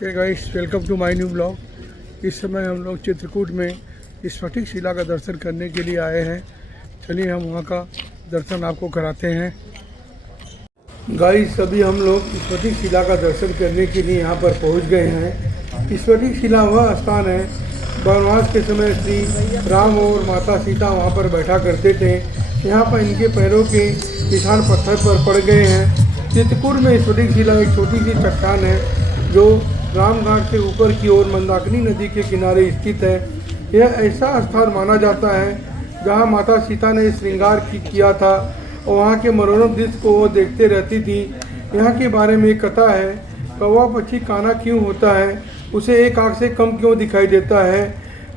Hey guys, welcome to my new blog. इस समय हम लोग चित्रकूट में स्फटिक शिला का दर्शन करने के लिए आए हैं। चलिए हम वहाँ का दर्शन आपको कराते हैं। गाइस, अभी हम लोग स्फटिक शिला का दर्शन करने के लिए यहाँ पर पहुँच गए हैं। स्फटिक शिला वह स्थान है, वनवास के समय श्री राम और माता सीता वहाँ पर बैठा करते थे। यहाँ पर इनके पैरों के निशान पत्थर पर पड़ गए हैं। चित्रकूट में स्फटिक शिला एक छोटी सी चट्टान है जो रामघाट से ऊपर की ओर मंदाकिनी नदी के किनारे स्थित है। यह ऐसा स्थान माना जाता है जहां माता सीता ने श्रृंगार किया था और वहां के मनोरम दृश्य को वो देखते रहती थी। यहाँ के बारे में एक कथा है, कौवा पक्षी काना क्यों होता है, उसे एक आँख से कम क्यों दिखाई देता है।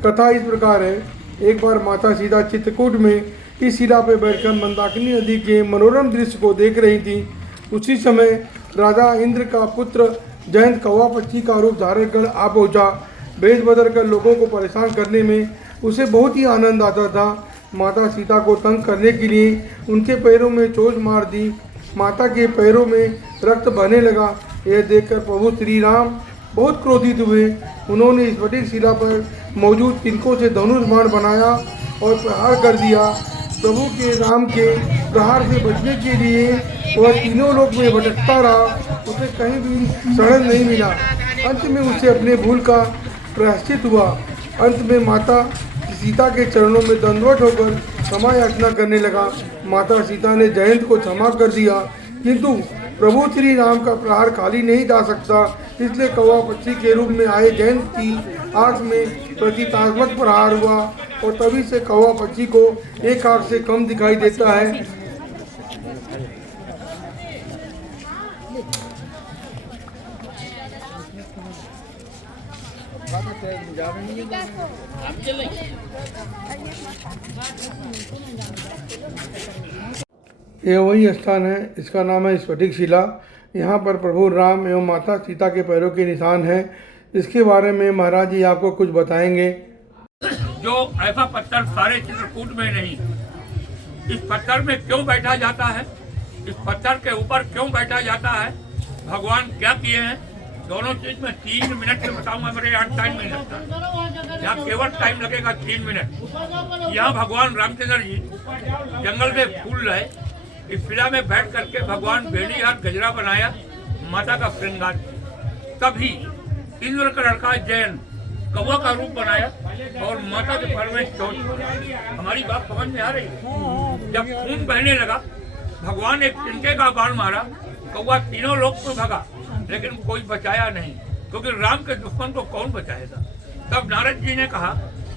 कथा इस प्रकार है, एक बार माता सीता चित्रकूट में इस शिला पर बैठकर मंदाकिनी नदी के मनोरम दृश्य को देख रही थी। उसी समय राजा इंद्र का पुत्र जयंत कौवा पक्षी का रूप धारण कर आ पहुँचा। भेष बदल कर लोगों को परेशान करने में उसे बहुत ही आनंद आता था। माता सीता को तंग करने के लिए उनके पैरों में चोट मार दी। माता के पैरों में रक्त बहने लगा। यह देखकर प्रभु श्री राम बहुत क्रोधित हुए। उन्होंने स्फटिक शिला पर मौजूद तिनकों से धनुष बाण बनाया और प्रहार कर दिया। प्रभु के राम के प्रहार से बचने के लिए वह तीनों लोक में भटकता रहा, उसे कहीं भी शरण नहीं मिला। अंत में उसे अपने भूल का प्रायश्चित हुआ। अंत में माता सीता के चरणों में दंडवत होकर क्षमा याचना करने लगा। माता सीता ने जयंत को क्षमा कर दिया, किंतु प्रभु श्री राम का प्रहार खाली नहीं जा सकता, इसलिए कौवा पक्षी के रूप में आए जयंत की आँख में प्रतीकात्मक प्रहार हुआ और तभी से कौवा पक्षी को एक आँख से कम दिखाई देता है। यह वही स्थान है, इसका नाम है स्फटिक शिला। यहाँ पर प्रभु राम एवं माता सीता के पैरों के निशान हैं। इसके बारे में महाराज जी आपको कुछ बताएंगे। जो ऐसा पत्थर सारे चित्रकूट में नहीं, इस पत्थर में क्यों बैठा जाता है, इस पत्थर के ऊपर क्यों बैठा जाता है, भगवान क्या किए हैं, दोनों चीज में 3 मिनट में बताऊंगा। मेरे यहाँ टाइम नहीं लगता, यहाँ केवल टाइम लगेगा 3 मिनट। यहाँ भगवान रामचंद्र जी जंगल से फूल लाए, इस शिला में बैठ करके भगवान बेड़ी हाथ गजरा बनाया, माता का श्रृंगार। तभी इंद्र का लड़का जयंत कौवा का रूप बनाया और माता के पैर में चोट। हमारी बात समझ में आ रही है? जब खून बहने लगा, भगवान एक तिनके का बाण मारा, कौवा तीनों लोक में भगा, लेकिन कोई बचाया नहीं, क्योंकि राम के दुश्मन को कौन बचाएगा। तब नारद जी ने कहा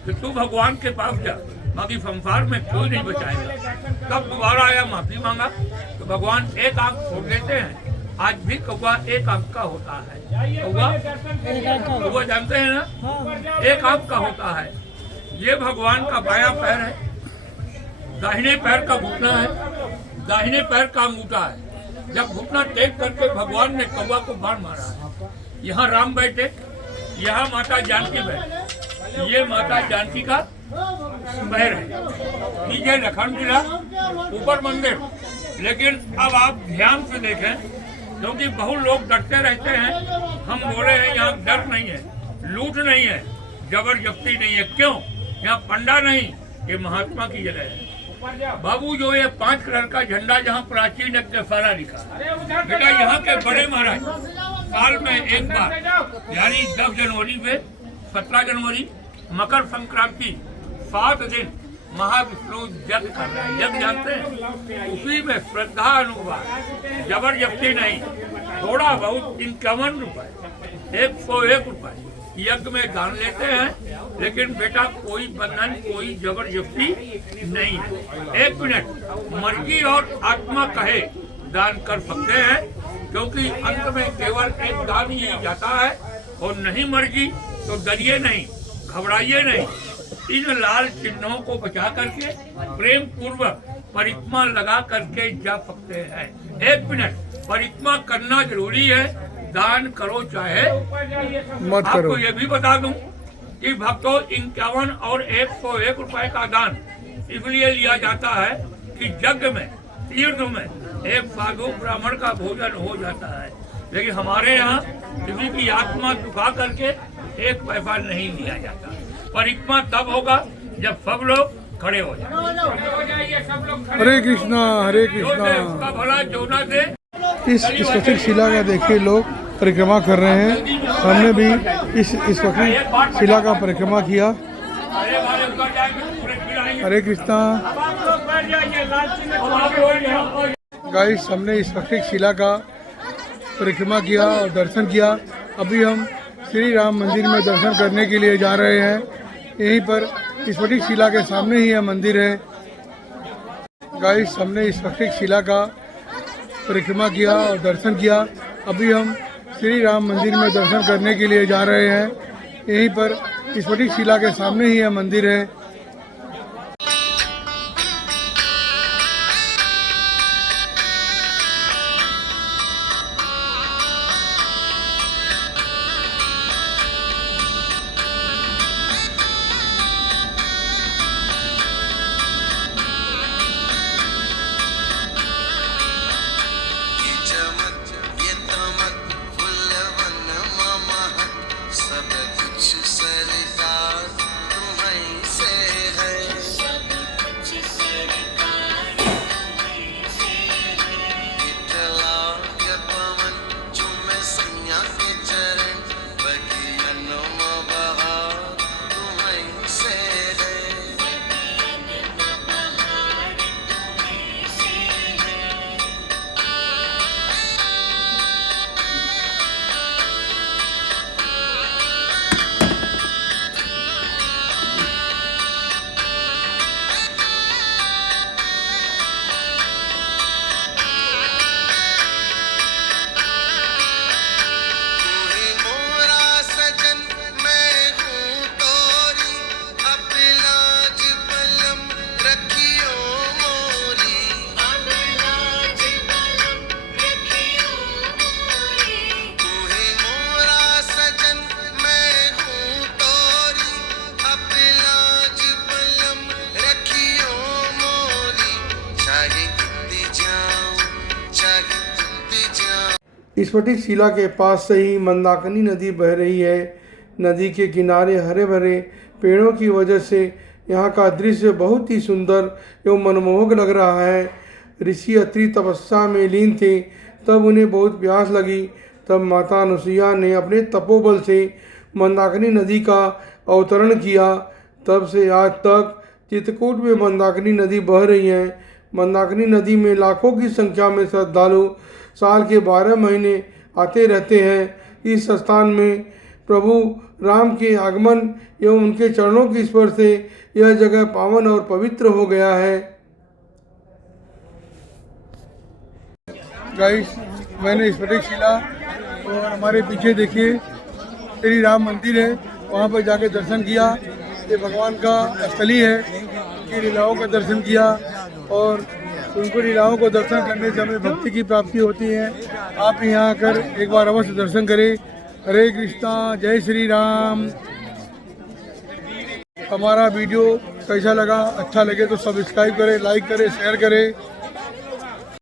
कि तू भगवान के पास जा, बाकी संसार में कोई नहीं बचाएगा। तब दोबारा आया, माफी मांगा, तो भगवान एक आंख छोड़ देते हैं। आज भी कौवा एक आंख का होता है। कौवा जानते हैं ना, एक आंख का होता है। ये भगवान का बायां पैर है, दाहिने पैर का घुटना है, दाहिने पैर का अंगूठा है। जब घुटना टेक करके भगवान ने कौवा को बाण मारा है। यहाँ राम बैठे, यहाँ माता जानकी बैठे। ये माता जानकी का पैर है, नीचे लखन किला, ऊपर मंदिर। लेकिन अब आप ध्यान से देखें, क्योंकि बहुत लोग डरते रहते हैं। हम बोले हैं यहाँ डर नहीं है, लूट नहीं है, जबरदस्ती नहीं है। क्यों? यहाँ पंडा नहीं, ये महात्मा की जगह है। बाबू जो ये 5 कलर का झंडा जहाँ प्राचीन सारा लिखा, बेटा यहाँ के बड़े महाराज साल में एक बार, यानी 10 जनवरी पे 17 जनवरी मकर संक्रांति 7 दिन महाविष्णु यज्ञ कर रहे हैं। यज्ञ जानते हैं, उसी में श्रद्धा अनुवाद, जबरदस्ती नहीं। थोड़ा बहुत 51 रुपए, 101 रुपए यज्ञ में दान लेते हैं, लेकिन बेटा कोई बंधन, कोई जबरदस्ती नहीं। 1 मिनट मर्जी और आत्मा कहे दान कर सकते हैं, क्योंकि अंत में केवल एक दान ही जाता है। और नहीं मर्जी तो डरिए नहीं, घबराइए नहीं। इन लाल चिन्हों को बचा करके प्रेम पूर्वक परिक्रमा लगा करके जा सकते हैं। 1 मिनट परिक्रमा करना जरूरी है, दान करो चाहे मत करो। आपको ये भी बता दूं कि भक्तों 51 और 101 रुपए का दान इसलिए लिया जाता है कि यज्ञ में, तीर्थ में एक साधु ब्राह्मण का भोजन हो जाता है। लेकिन हमारे यहाँ किसी की आत्मा दुखा करके एक पैसा नहीं लिया जाता। परिक्रमा तब होगा जब सब लोग खड़े हो जाए। सब लोग हरे कृष्णा हरे कृष्णा। उसका भला जो ना दे। इस स्फटिक शिला का देखिए लोग परिक्रमा कर रहे हैं। हमने भी इस स्फटिक शिला का परिक्रमा किया। हरे कृष्णा। गाइस, हमने इस स्फटिक शिला का परिक्रमा किया और दर्शन किया। अभी हम श्री राम मंदिर में दर्शन करने के लिए जा रहे हैं। यहीं पर स्फटिक शिला के सामने ही यह मंदिर है। गाइस, हमने इस स्फटिक शिला का परिक्रमा किया और दर्शन किया। अभी हम श्री राम मंदिर में दर्शन करने के लिए जा रहे हैं। यहीं पर स्फटिक शिला के सामने ही यह मंदिर है। स्फटिक शिला के पास से ही मंदाकिनी नदी बह रही है। नदी के किनारे हरे भरे पेड़ों की वजह से यहाँ का दृश्य बहुत ही सुंदर एवं मनमोहक लग रहा है। ऋषि अत्रि तपस्या में लीन थे, तब उन्हें बहुत प्यास लगी। तब माता अनुसुईया ने अपने तपोबल से मंदाकिनी नदी का अवतरण किया। तब से आज तक चित्रकूट में मंदाकिनी नदी बह रही है। मंदाकिनी नदी में लाखों की संख्या में श्रद्धालु साल के 12 महीने आते रहते हैं। इस स्थान में प्रभु राम के आगमन एवं उनके चरणों के स्पर्श से यह जगह पावन और पवित्र हो गया है। गाइस, मैंने स्फटिक शिला और हमारे पीछे देखिए श्री राम मंदिर है, वहाँ पर जाके दर्शन किया। ये भगवान का स्थली है, उनकी लीलाओं का दर्शन किया और उनको लीलाओं को दर्शन करने से हमें भक्ति की प्राप्ति होती है। आप यहाँ आकर एक बार अवश्य दर्शन करें। हरे कृष्णा, जय श्री राम। हमारा वीडियो कैसा लगा? अच्छा लगे तो सब्सक्राइब करें, लाइक करें, शेयर करें।